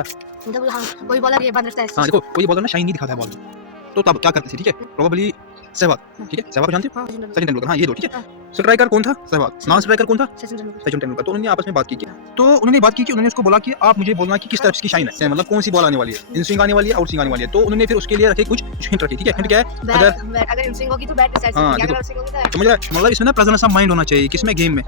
मतलब हाँ, कोई बॉलर ये बंद रखता है। हाँ देखो कोई बॉलर ना शाइन नहीं दिखाता है बॉल में, तो तब क्या करते थे, ठीक है, प्रोबेबली सहवाग, ठीक है, सहवाग को जानते हो, सचिन तेंदुलकर, हाँ ये दो, ठीक है। स्ट्राइकर कौन था? सहवाग। नॉन स्ट्राइकर कौन था? सचिन तेंदुलकर। तो उन्होंने आपस में बात की, तो उन्होंने बात की कि उन्होंने उसको बोला कि आप मुझे बोलना कि किस टाइप की शाइन है, मतलब कौन सी बॉल आने वाली है, इन स्विंग आने वाली है, आउट स्विंग आने वाली है। तो उन्होंने फिर उसके लिए रखे कुछ हिंट रखे, ठीक है। हिंट क्या है? अगर इन स्विंग होगी तो बैट साइड से, अगर आउट स्विंग होगी तो समझ रहे, मतलब इसमें ना प्रेजेंस ऑफ माइंड होना चाहिए किसमें, गेम में।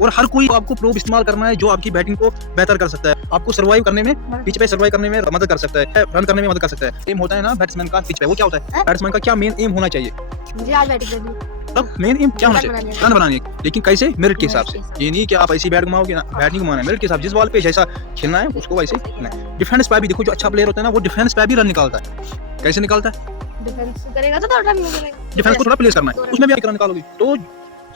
और हर कोई आपको प्रोब इस्तेमाल करना है जो आपकी बैटिंग को बेहतर कर सकता है, आपको सर्वाइव करने में, पिच पे सर्वाइव करने में मदद कर सकता है, रन करने में मदद कर सकता है। एम होता है ना बैट्समैन का पिच पे, वो क्या होता है, बैट्समैन का क्या मेन एम होना चाहिए, मुझे आज बैटिंग करनी है। तब मेन एम क्या होना चाहिए? रन बनाने। लेकिन कैसे? मेरिट के हिसाब से। ये नहीं कि आप ऐसी बैट घुमाओगे ना, बैट नहीं घुमाना है, मेरिट के हिसाब, जिस बॉल पे जैसा खेलना है उसको वैसे खेलना है। डिफेंस पे भी देखो, जो अच्छा प्लेयर होता है ना वो डिफेंस पे भी रन निकालता है। कैसे निकालता है? डिफेंस करेगा तो रन मिलेगा, डिफेंस को थोड़ा प्लेस करना है, उसमें भी आप रन निकालोगे। तो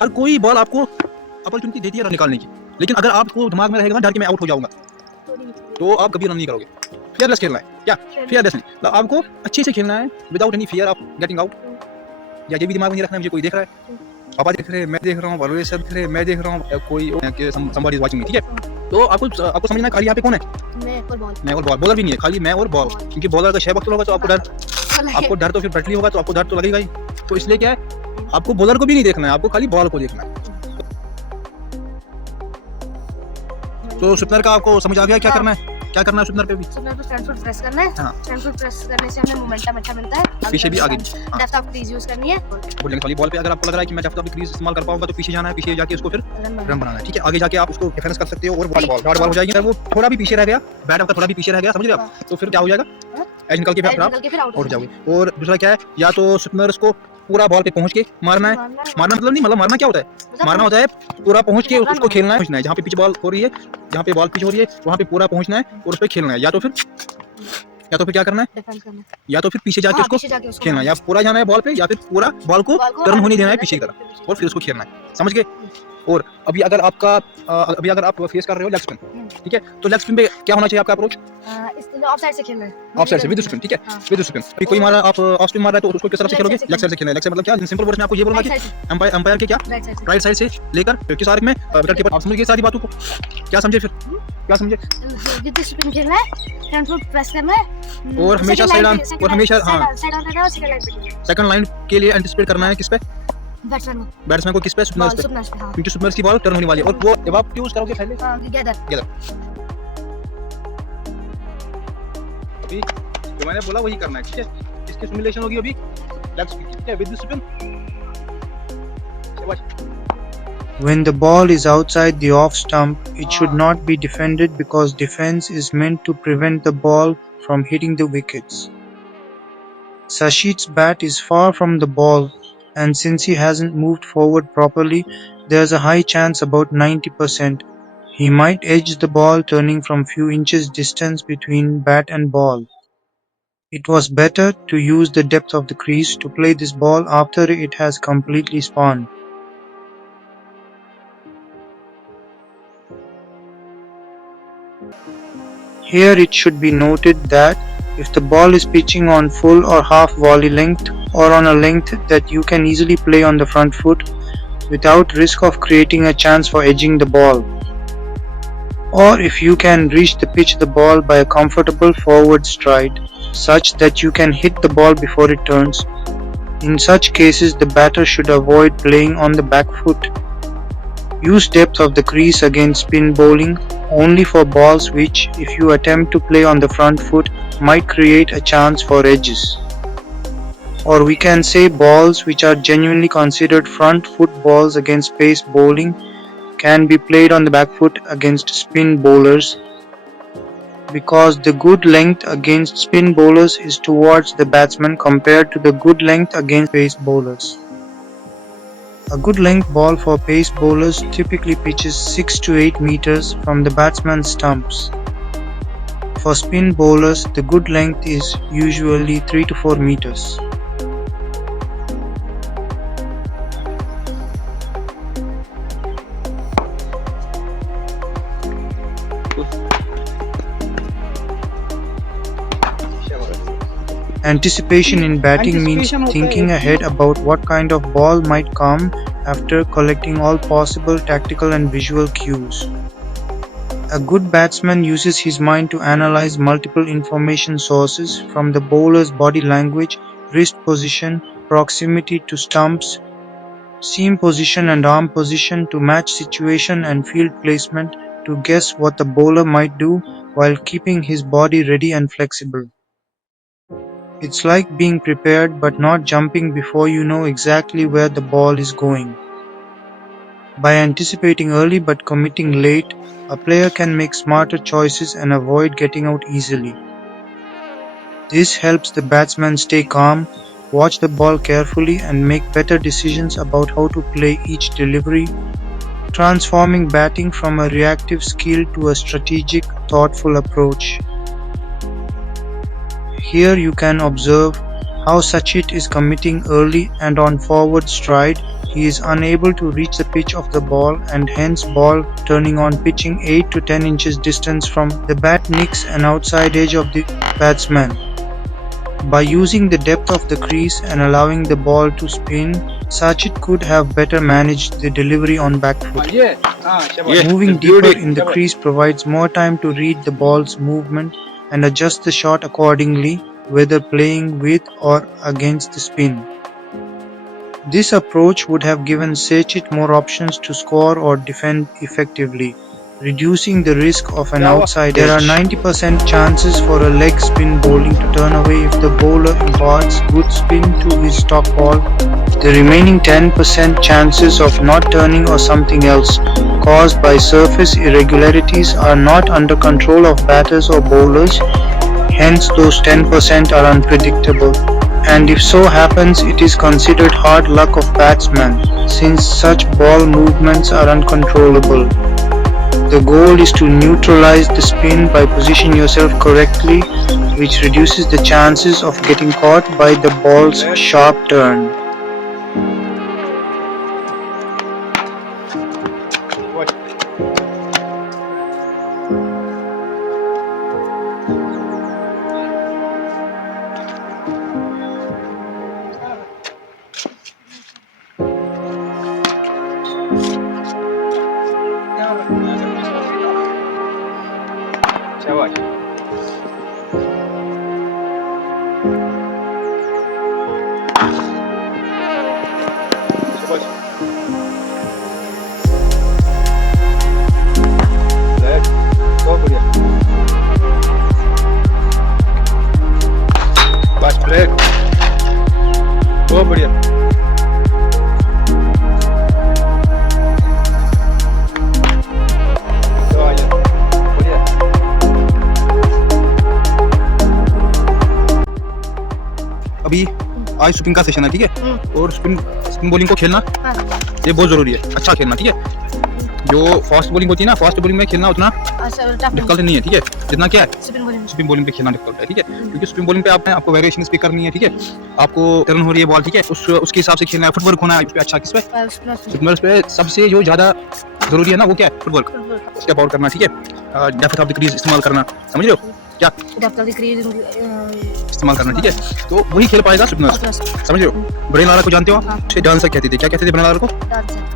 हर कोई बॉल आपको अपॉर्चुनिटी देती है रन निकालने की, लेकिन अगर आपको दिमाग में रहेगा ना डर कि मैं आउट हो जाऊंगा, तो आप कभी रन नहीं करोगे। फियरलेस खेलना है, क्या फियरलेस नहीं, मतलब आपको अच्छे से खेलना है without any fear of getting out. या ये भी दिमाग में नहीं रखना है मुझे कोई देख रहा है, पापा देख रहे हैं, मैं देख रहा हूँ, बड़े सब देख रहे हैं, मैं देख रहा हूँ, कोई somebody is watching me, ठीक है। तो आपको समझना है खाली यहाँ पे कौन है, मैं और बॉल, बॉलर भी नहीं है, खाली मैं और बॉल। क्योंकि बॉलर का शह वक्त होगा तो आपको डर तो फिर बैटली होगा तो आपको डर तो लगेगा ही। तो इसलिए क्या है, आपको बॉलर को भी नहीं देखना है, आपको खाली बॉल को देखना है। तो स्पिनर का आपको समझ आ गया क्या करना है, क्या करना है स्पिनर पे भी? स्पिनर पे फ्रंट फुट प्रेस करना है। हाँ। फ्रंट फुट प्रेस करने से हमें मोमेंटम अच्छा मिलता है, पीछे भी आगे। डेप्थ ऑफ क्रीज यूज करनी है। बोलने वाली बॉल पे अगर आपको लग रहा है कि मैं डेप्थ ऑफ क्रीज इस्तेमाल कर पाऊंगा तो पीछे जाना है, पीछे जाके उसको फिर रन बनाना है, ठीक है। आगे जाके आप उसको डिफेंस कर सकते हो और डॉट बॉल हो जाएगी। अगर वो थोड़ा भी पीछे रह गया, बैट आपका थोड़ा भी पीछे रह गया, समझ रहे आप, तो फिर क्या हो जाएगा, एज निकल के फिर आप आउट हो जाओगे। और दूसरा क्या है, या तो स्पिनर्स को पूरा बॉल पे पहुंच के मारना है, मारना मतलब नहीं, मतलब मारना क्या होता है, मारना होता है पूरा पहुंच के उसको खेलना है, जहाँ पे पिच बॉल हो रही है, जहाँ पे बॉल पिच हो रही है वहाँ पे पूरा पहुंचना है और उस पे खेलना है। या तो फिर क्या करना है, या तो फिर पीछे जाके उसको खेलना है, या पूरा जाना है बॉल पे, या फिर पूरा बॉल को टर्न होने देना है पीछे की तरफ और फिर उसको खेलना है, समझ गए। और अभी अगर आप फेस कर रहे हो लेग स्पिन, ठीक है, तो लेग स्पिन पे क्या होना चाहिए आपका अप्रोच, ऑफ साइड से खेलना है, ऑफ साइड से विद स्पिन, ठीक है, विद स्पिन। अभी कोई मारा, आप ऑफ स्पिन मार रहा है तो उसको किस तरफ से खेलोगे, लेग साइड से खेलना है। लेग साइड मतलब क्या, सिंपल वर्ड्स में आपको ये बोलूंगा कि अंपायर के क्या राइट साइड से लेकर किस आर्क में विकेट कीपर, आप समझ गए सारी बातों को, क्या समझे फिर, क्या समझे? विद स्पिन खेलना है, फ्रंट फुट प्रेस करना है और हमेशा साइड ऑन, और हमेशा हाँ सेकंड लाइन के लिए एंटिसिपेट करना है किस पे, बैट्समैन को किस पे, स्पिनर्स पे, क्योंकि स्पिनर्स की बॉल टर्न होने वाली है। और वो जब आप यूज करोगे पहले गैदर, अभी जो मैंने बोला वही करना है, ठीक है। इसकी सिमुलेशन होगी अभी लेग स्पिन, ठीक है, with spin. When the ball is outside the off stump, it should not be defended because defense is meant to prevent the ball from hitting the wickets. Sashid's bat is far from the ball, and since he hasn't moved forward properly, there's a high chance, about 90%, he might edge the ball turning from few inches distance between bat and ball. It was better to use the depth of the crease to play this ball after it has completely spawned. Here it should be noted that if the ball is pitching on full or half volley length or on a length that you can easily play on the front foot without risk of creating a chance for edging the ball, or if you can reach the pitch the ball by a comfortable forward stride such that you can hit the ball before it turns, in such cases the batter should avoid playing on the back foot. Use depth of the crease against spin bowling only for balls which, if you attempt to play on the front foot, might create a chance for edges. Or we can say balls which are genuinely considered front foot balls against pace bowling can be played on the back foot against spin bowlers, because the good length against spin bowlers is towards the batsman compared to the good length against pace bowlers. A good length ball for pace bowlers typically pitches 6 to 8 meters from the batsman's stumps. For spin bowlers, the good length is usually 3 to 4 meters. Anticipation in batting means thinking ahead about what kind of ball might come after collecting all possible tactical and visual cues. A good batsman uses his mind to analyze multiple information sources from the bowler's body language, wrist position, proximity to stumps, seam position and arm position to match situation and field placement to guess what the bowler might do while keeping his body ready and flexible. It's like being prepared but not jumping before you know exactly where the ball is going. By anticipating early but committing late, a player can make smarter choices and avoid getting out easily. This helps the batsman stay calm, watch the ball carefully and make better decisions about how to play each delivery, transforming batting from a reactive skill to a strategic, thoughtful approach. Here you can observe how Sachit is committing early and on forward stride. He is unable to reach the pitch of the ball and hence ball turning on pitching 8 to 10 inches distance from the bat nicks an outside edge of the batsman. By using the depth of the crease and allowing the ball to spin, Sachit could have better managed the delivery on back foot. Moving deeper in the crease provides more time to read the ball's movement and adjust the shot accordingly, whether playing with or against the spin. This approach would have given Sachit more options to score or defend effectively, reducing the risk of an outside edge. There are 90% chances for a leg spin bowling to turn away if the bowler imparts good spin to his stock ball. The remaining 10% chances of not turning or something else, caused by surface irregularities, are not under control of batters or bowlers, hence those 10% are unpredictable. And if so happens, it is considered hard luck of batsmen, since such ball movements are uncontrollable. The goal is to neutralize the spin by positioning yourself correctly, which reduces the chances of getting caught by the ball's sharp turn. बहुत बढ़िया। अभी आज spin का session है, ठीक है, और spin bowling को खेलना ये बहुत जरूरी है, अच्छा खेलना, ठीक है। जो फास्ट बॉलिंग होती है ना, फास्ट बॉलिंग में खेलना उतना डिफिकल्ट नहीं है, ठीक है, जितना क्या है स्पिन बॉलिंग पे खेलना डिफिकल्ट है, ठीक है, क्योंकि स्पिन बॉलिंग पे आपको वेरिएशन स्पीक करनी है, ठीक है, आपको टर्न हो रही है बॉल, ठीक है, उसके हिसाब से खेलना है, फुटवर्क होना है इस पे अच्छा, किस पे स्पिनर्स पे सबसे जो ज्यादा जरूरी है ना वो क्या है, फुटवर्क, स्टेप आउट करना, ठीक है, डेप्थ ऑफ द क्रीज इस्तेमाल करना, समझ रहे हो क्या, डेप्थ ऑफ द क्रीज इस्तेमाल करना, ठीक है, तो वही खेल पाएगा स्पिनर्स, समझ रहे हो। ब्रेन लारा को जानते हो आप, उसे डांसर कहते थे, क्या कहते थे ब्रेन लारा को,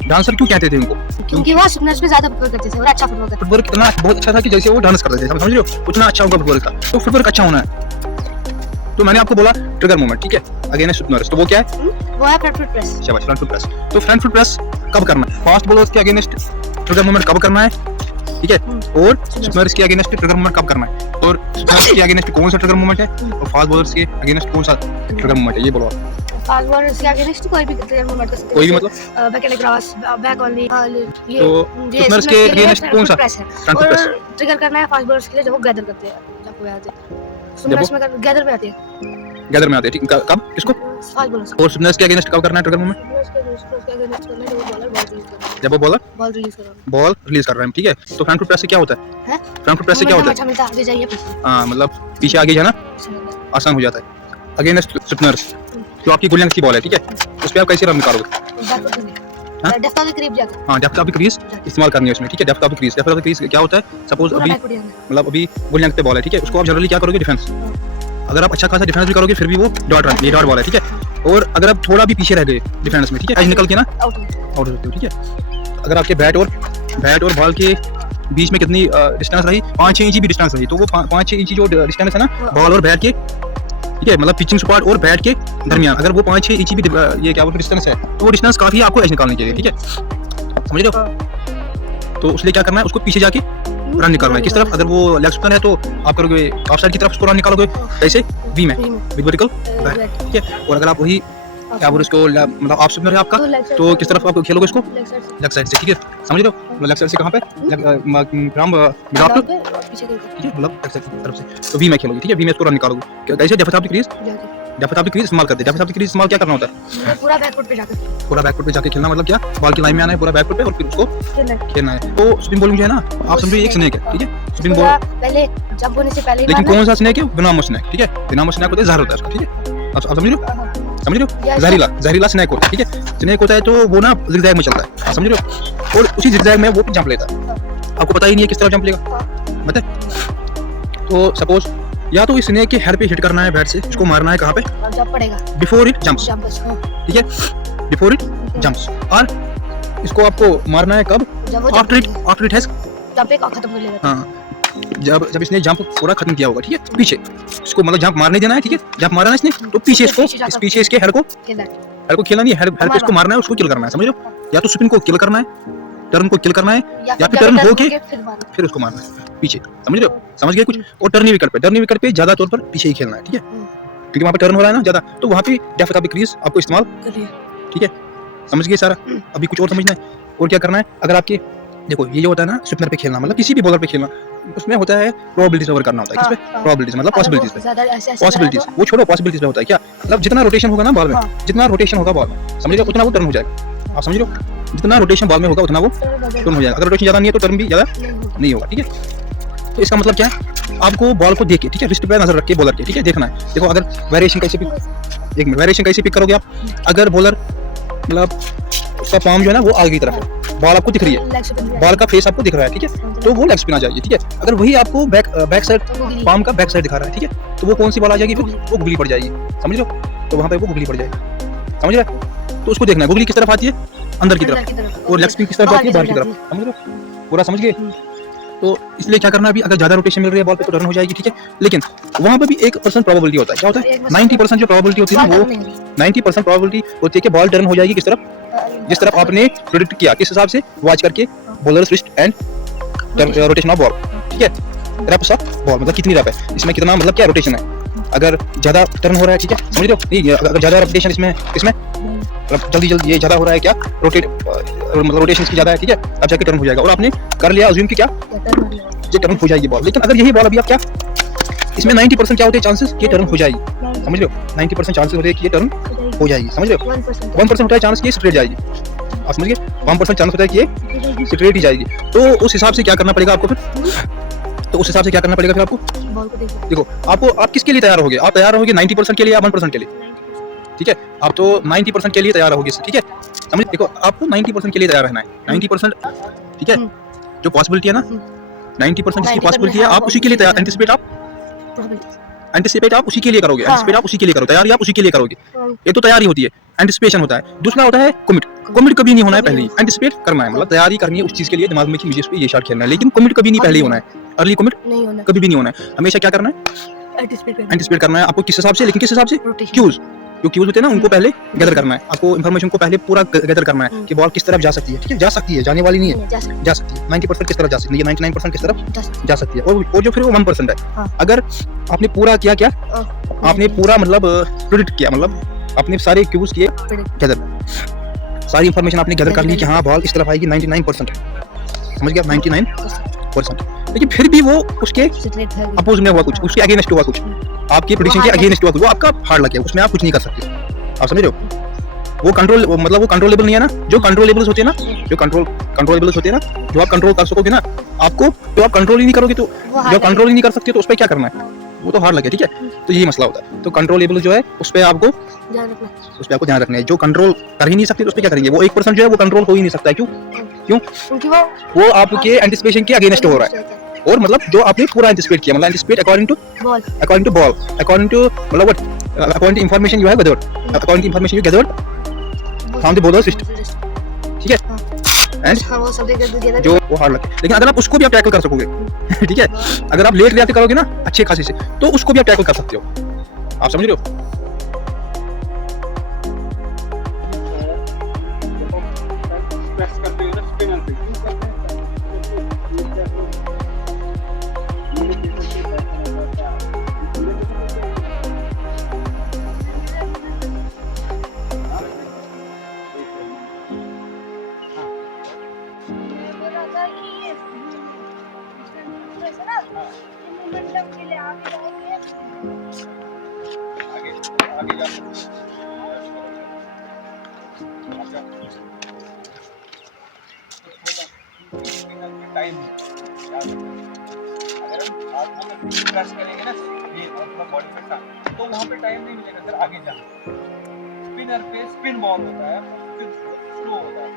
डांसर क्यों कहते थे उनको, क्योंकि वो स्पिनर्स पे ज्यादा फुटवर्क करते थे और अच्छा फुटवर्क करते थे, फुटवर्क इतना बहुत अच्छा था कि जैसे वो डांस करते थे, समझ रहे हो, उतना अच्छा उनका फुटवर्क था, तो फुटवर्क अच्छा होना है। तो मैंने आपको बोला ट्रिगर मूवमेंट, ठीक है, अगेंस्ट स्पिनर्स, तो वो क्या है, वो है फ्रंट फुट प्रेस, शाबाश, फ्रंट फुट प्रेस। तो फ्रंट फुट प्रेस कब करना है, फास्ट बॉलर्स के अगेंस्ट ट्रिगर मूवमेंट कब करना है, ठीक है, और स्पिनर्स के अगेंस्ट ट्रिगर मूवमेंट कब करना है, और स्पिनर्स के अगेंस्ट कौन सा ट्रिगर मूवमेंट है, और फास्ट बॉलर्स के अगेंस्ट कौन सा ट्रिगर मूवमेंट है, ये बोलो आप। फास्ट बॉलर्स के अगेंस्ट कोई भी ट्रिगर मूवमेंट कर सकते हैं, कोई भी मतलब back and cross, back only, ये तो स्पिनर्स के अगेंस्ट कौन सा फ्रंट फुट प्रेस ट्रिगर करना है फास्ट बॉलर्स के लिए, जो वो गैदर करते हैं, आपको याद है स्पिनर्स में गैदर में आते हैं, गैदर में आते हैं, ठीक, कब किसको, फास्ट बॉलर्स, और स्पिनर्स के अगेंस्ट कब करना है ट्रिगर मूवमेंट, जब वो बॉलर बॉल रिलीज कर रहा है, ठीक है। तो फ्रंट फुट प्रेस से क्या होता है, फ्रंट फुट प्रेस से क्या होता है, हाँ, मतलब पीछे आगे जाना आसान हो जाता है अगेंस्ट स्पिनर्स। तो आपकी गुलियांग की बॉल है, ठीक है, उस पे आप कैसे रन निकालोगे, डेप्थ ऑफ द क्रीज जाकर, हाँ, डेप्थ ऑफ द क्रीज इस्तेमाल करनी है उसमें, ठीक है, depth of the crease, depth of the crease क्या होता है, सपोज अभी मतलब अभी गुलियांग पे बॉल है, ठीक है, उसको आप जनरली क्या करोगे, डिफेंस, अगर आप अच्छा खासा डिफेंस भी करोगे फिर भी वो डॉट रन, ये डॉट बॉल है, ठीक है, और अगर आप थोड़ा भी पीछे रह गए डिफेंस में, ठीक है, निकल के ना आउट हो सकते हो, ठीक है। अगर आपके बैट और बॉल के बीच में कितनी डिस्टेंस रही, 5-6 इंच भी डिस्टेंस रही, तो वो 5-6 इंच जो डिस्टेंस है ना बॉल और बैट के, ठीक है, मतलब पिचिंग स्पॉट और बैट के दरमियान, अगर वो 5-6 इंच भी ये क्या बोलते डिस्टेंस है, तो वो डिस्टेंस काफी है आपको एज निकालने के लिए, ठीक है, समझ रहे हो। तो उसलिए क्या करना है, उसको पीछे जाके रन निकालना है। किस तरफ, अगर वो लेग स्पिनर है तो आप करोगे ऑफ साइड की तरफ उसको रन निकालोगे, कैसे, वी में विद वर्टिकल बैक, ठीक है। और अगर आप वही क्या बोलते उसको मतलब ऑफ स्पिनर है आपका, तो किस तरफ आप खेलोगे उसको, लेग साइड से, ठीक है, समझ रहे हो। लेग साइड से कहाँ पे, फ्रॉम मिड ऑफ, ठीक है, मतलब लेग साइड की तरफ से, तो वी में खेलोगे, ठीक है, वी में इसको रन निकालोगे। कैसे, depth of the crease, depth of the crease इस्तेमाल करते हैं। डेप्थ ऑफ द क्रीज इस्तेमाल क्या करना होता है, पूरा बैकफुट पे जाकर, पूरा बैकफुट पे जाके खेलना, मतलब क्या, बॉल की लाइन में आना है पूरा बैकफुट पे और फिर उसको खेलना है। तो स्पिन बॉलिंग जो है ना, आप समझो एक स्नेक है, ठीक है, स्पिन बॉल पहले जंप होने से पहले ही लेकिन मारना कौन सा स्नेक है, बिनामो स्नेक, ठीक है, बिनामो स्नेक होता है, जहर होता है उसका, ठीक है, आप समझ रहे हो, समझ रहे हो, जहरीला जहरीला स्नेक होता है, ठीक है, स्नेक होता है तो वो ना जिगजैग में चलता है, आप समझ रहे हो, और उसी जिगजैग में वो जंप लेता है, आपको पता ही नहीं है किस तरह जंप लेगा, पता है। तो सपोज या तो इस स्नेक के हेड पे हिट करना है बैट से, इसको मारना है कहाँ पे, जंप पड़ेगा, बिफोर इट जंप्स, ठीक है, बिफोर इट जंप्स, और इसको आपको मारना है कब, आफ्टर इट हैज जंप एक खत्म कर लेगा, हाँ, जब इसने जंप पूरा खत्म किया होगा, ठीक है, पीछे इसको मतलब जंप मारने देना है, ठीक है, जंप मारा ना इसने तो पीछे इसको, इस पीछे इसके हेड को खेलना नहीं है, हेड पे इसको मारना है, उसको किल करना है, समझ लो, या तो स्पिन को किल करना है, टर्न को किल करना है, या फिर टर्न होके फिर उसको मारना है पीछे, समझ रहे हो, समझ गए कुछ। और टर्नी विकेट पे ज्यादा तौर पर पीछे ही खेलना है, ठीक है, क्योंकि वहाँ पे टर्न हो रहा है ना ज्यादा, तो वहाँ पे डेप्थ ऑफ द क्रीज आपको इस्तेमाल, ठीक है, समझ गए सारा। अभी कुछ और समझना है, और क्या करना है, अगर आपके देखो ये जो होता है ना स्पिनर पे खेलना, मतलब किसी भी बॉलर पे खेलना, उसमें होता है प्रोबेबिलिटीज ओवर करना होता है, किस पे, प्रोबेबिलिटीज मतलब पॉसिबिलिटीज, वो छोड़ो, पॉसिबिलिटीज में होता है क्या, मतलब जितना रोटेशन होगा ना बॉल में, जितना रोटेशन होगा बॉल में, समझ रहे हो, उतना वो टर्न हो जाएगा, आप समझ रहे हो, जितना रोटेशन बॉल में होगा उतना वो टर्न हो जाएगा, अगर रोटेशन ज्यादा नहीं है तो टर्न भी ज्यादा नहीं होगा, ठीक है। तो इसका मतलब क्या है, आपको बॉल को देख के, ठीक है, रिस्ट पे नजर रख के बॉलर के, ठीक है, देखना है, देखो अगर वेरिएशन कैसे पिक, एक मिनट, वेरिएशन कैसे पिक करोगे आप, अगर बॉलर मतलब उसका पाम जो है ना वो आगे की तरफ है, बॉल आपको दिख रही है, बॉल का फेस आपको दिख रहा है, ठीक है, तो वो लेग स्पिन आ जाएगी, ठीक है। अगर वही आपको बैक साइड पाम का बैक साइड दिखा रहा है, ठीक है, तो वो कौन सी बॉल आ जाएगी, फिर वो गुगली पड़ जाएगी, समझ लो, तो वहाँ पे वो गुगली पड़ जाएगी, समझ रहे हो। तो उसको देखना है गुगली किस तरफ आती है, अंदर की तरफ, और लेग स्पिन किस तरफ आती है, बाहर की तरफ, समझ लो, पूरा समझ गए। तो इसलिए क्या करना है, अभी अगर ज्यादा रोटेशन मिल रही है बॉल पे तो टर्न हो जाएगी, ठीक है, लेकिन वहाँ पे भी 1% प्रोबेबिलिटी होता है, क्या होता है, 90% जो प्रोबेबिलिटी होती है ना, वो 90% प्रोबेबिलिटी होती है कि बॉल टर्न हो जाएगी किस तरफ, जिस तरफ आपने प्रेडिक्ट किया, किस हिसाब से वॉच करके bowler wrist and rotation of ball, ठीक है, रैप्स ऑफ बॉल, मतलब कितनी रैप है इसमें, कितना मतलब क्या रोटेशन है, अगर ज्यादा टर्न हो रहा है, ठीक है, समझ रहे हो, अगर ज्यादा रोटेशन इसमें जल्दी ये ज्यादा हो रहा है क्या, रोटेट मतलब रोटेशन इसकी ज्यादा है, ठीक है, अब जाके टर्न हो जाएगा, और आपने कर लिया अज्यूम कि क्या ये टर्न हो जाएगी बॉल, लेकिन अगर यही बॉल अभी आप क्या, इसमें 90% क्या होते हैं चांसेस कि ये टर्न हो जाएगी, समझ लो, 90% चांसेस होते हैं कि ये टर्न हो जाएगी, समझ लो, 1% होता है चांस कि ये स्ट्रेट जाएगी, आप समझ गए, 1% चांस होता है कि ये स्ट्रेट ही जाएगी। तो उस हिसाब से क्या करना पड़ेगा आपको फिर, आपको देखो, आप किसके लिए तैयार होगे, आप तैयार होगे 90% के लिए या 1% के लिए, ठीक है, आप तो 90% के लिए तैयार होगे, ठीक है, समझ, देखो आपको 90% के लिए तैयार रहना है, 90%, ठीक है, जो पॉसिबिलिटी है ना 90% जिसकी पॉसिबिलिटी है, आप उसी के लिए तैयार, एंटिसिपेट आप उसी के लिए करोगे, एंटिसिपेट आप उसी के लिए करो, तैयारी आप उसी के लिए करोगे, ये तो तैयारी होती है, एंटिसिपेशन होता है, दूसरा होता है कमिट कभी नहीं होना है, पहले ही एंटिसिपेट करना है, मतलब तैयारी करनी है उस चीज के लिए, दिमाग में कि मुझे इस पे ये शॉट खेलना है, लेकिन कमिट कभी नहीं पहले ही होना है, अर्ली कमिट कभी भी नहीं होना है, हमेशा क्या करना है, एंटिसिपेट करना है आपको, किस हिसाब से, लेकिन किस हिसाब से, क्यूज, जो क्यूज होते हैं ना उनको पहले गैदर करना है, आपको इन्फॉर्मेशन को पहले पूरा गैदर करना है कि बॉल किस तरफ जा सकती है, ठीक है, जा सकती है, जाने वाली नहीं है, जा सकती है, 90% किस तरफ जा सकती है, 99% किस तरफ जा सकती है, और जो फिर वो 1% है, अगर आपने पूरा किया, क्या आपने पूरा मतलब प्रेडिक्ट किया, मतलब आपने सारे क्यूज किए गैदर, सारी इन्फॉर्मेशन आपने गैदर कर ली कि हाँ बॉल इस तरफ आएगी 99%, समझ गया, 99%, लेकिन फिर भी वो उसके अपोज में हुआ कुछ, उसके अगेंस्ट हुआ कुछ, आपकी प्रेडिक्शन के अगेंस्ट हुआ कुछ, वो आपका हार्ड लग गया, उसमें आप कुछ नहीं कर सकते, आप समझ रहे हो, वो कंट्रोल मतलब वो कंट्रोलेबल नहीं है ना, जो कंट्रोलेबल्स होते हैं ना, कंट्रोलेबल्स होते हैं ना, जो आप कंट्रोल कर सकोगे ना, आपको जो आप कंट्रोल ही नहीं करोगे, तो जो कंट्रोल ही नहीं कर सकते तो उस पर क्या करना है, वो तो हार्ड लगे, ठीक है, तो यही मसला होता है। तो कंट्रोलेबल जो है उस पर आपको ध्यान रखना है, जो कंट्रोल कर ही नहीं सकते तो उस पर क्या करेंगे, वो 1% जो है वो कंट्रोल हो ही नहीं सकता है, क्यों, वो आपके एंटिसिपेशन के अगेंस्ट हो रहा है, और मतलब जो आपने पूरा एंटिसिपेट किया, मतलब anticipate according to ball, according to मतलब what, according to information you have gathered, according to information you gathered from the bowlers list, ठीक है, एंड हाँ वो सब देख दिया जो वो हार्ड लगता है, लेकिन अगर आप उसको भी आप टैकल कर सकोगे ठीक है, अगर आप लेट रिएक्ट करोगे ना अच्छे खासी से, तो उसको भी आप टैकल कर सकते हो। आप समझ रहे हो? आगे जा टाइम अगर हम प्रेस करेंगे ना ये अपना बॉडी पे टाइम, तो वहाँ पे टाइम नहीं मिलेगा सर आगे जाना। स्पिनर पे स्पिन बॉल होता है, फिर स्लो होता है,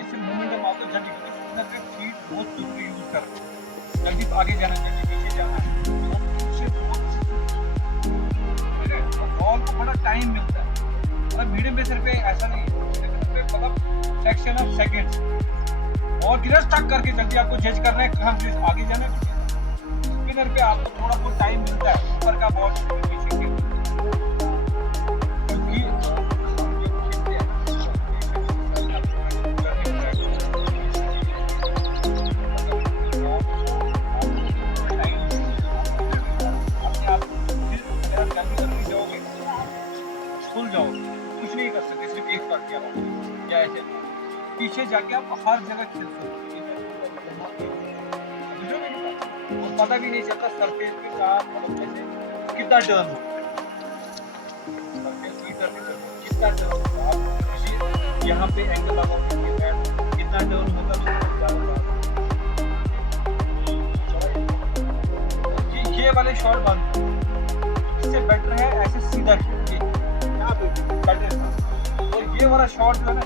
इससे मोमेंटम आपको जल्दी स्पिनर पे फीट बहुत जरूरी यूज करते हैं, जल्दी आगे जाना जल्दी पीछे जाना है, बॉल को बड़ा टाइम मिलता है। और मीडियम पेसर पे ऐसा नहीं है, मतलब सेक्शन ऑफ सेकंड्स और गिरस टक करके जल्दी आपको जज करना है कहाँ आगे जाना है। स्पिनर पे आपको थोड़ा बहुत टाइम मिलता है ऊपर का बॉल पीछे के, कुछ नहीं कर सकते, सिर्फ एक शॉट किया या ऐसे पीछे जाके आप हर जगह खेल सकते हो, पता भी नहीं चलता सरफेस पे कितना टर्न हो, कितना टर्न हो, यहाँ पे एंगल लगाओगे कितना टर्न होगा, ये वाले शॉट बंद, इससे बेटर है ऐसे सीधा खेल, और ये वाला शॉट जो है ना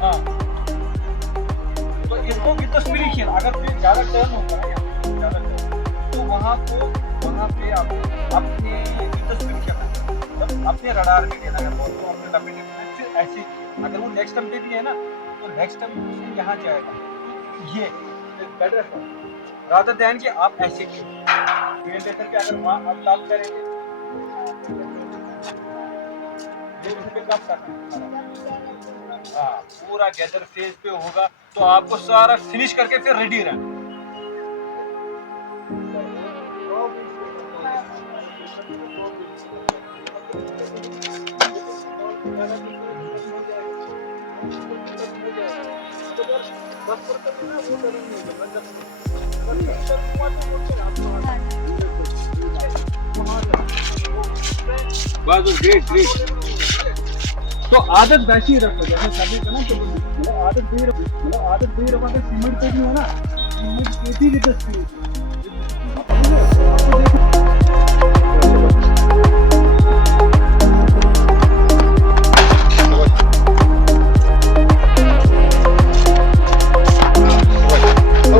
हाँ, तो इसको भी तो स्पिन खेल, अगर ज्यादा टर्न होता है ज्यादा टर्न, तो वहाँ पे आपको अपने स्पिन खेलना है, अपने रडार में देना है बॉल को, अपने लपेटे में, फिर ऐसे अगर वो नेक्स्ट टर्म पे भी है ना तो नेक्स्ट टर्म यहाँ जाएगा, तो ये बेटर है रादर देन कि आप ऐसे फील्ड लेकर के अगर वहाँ आप टॉप करेंगे हाँ पूरा गैदर फेज पे होगा, तो आपको सारा फिनिश करके फिर रेडी रहना। बस ग्रेट ग्रेट, तो आदत वैसी ही रखो जैसे सभी का ना, तो आदत दे रखो अगर सीमेंट पे भी हो ना, सीमेंट पे भी विद स्पीड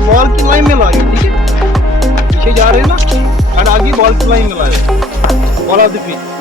बॉल की लाइन में लाइए, ठीक है, पीछे जा रहे हैं ना और आगे बॉल की लाइन में लाए, बॉल ऑफ द पिच।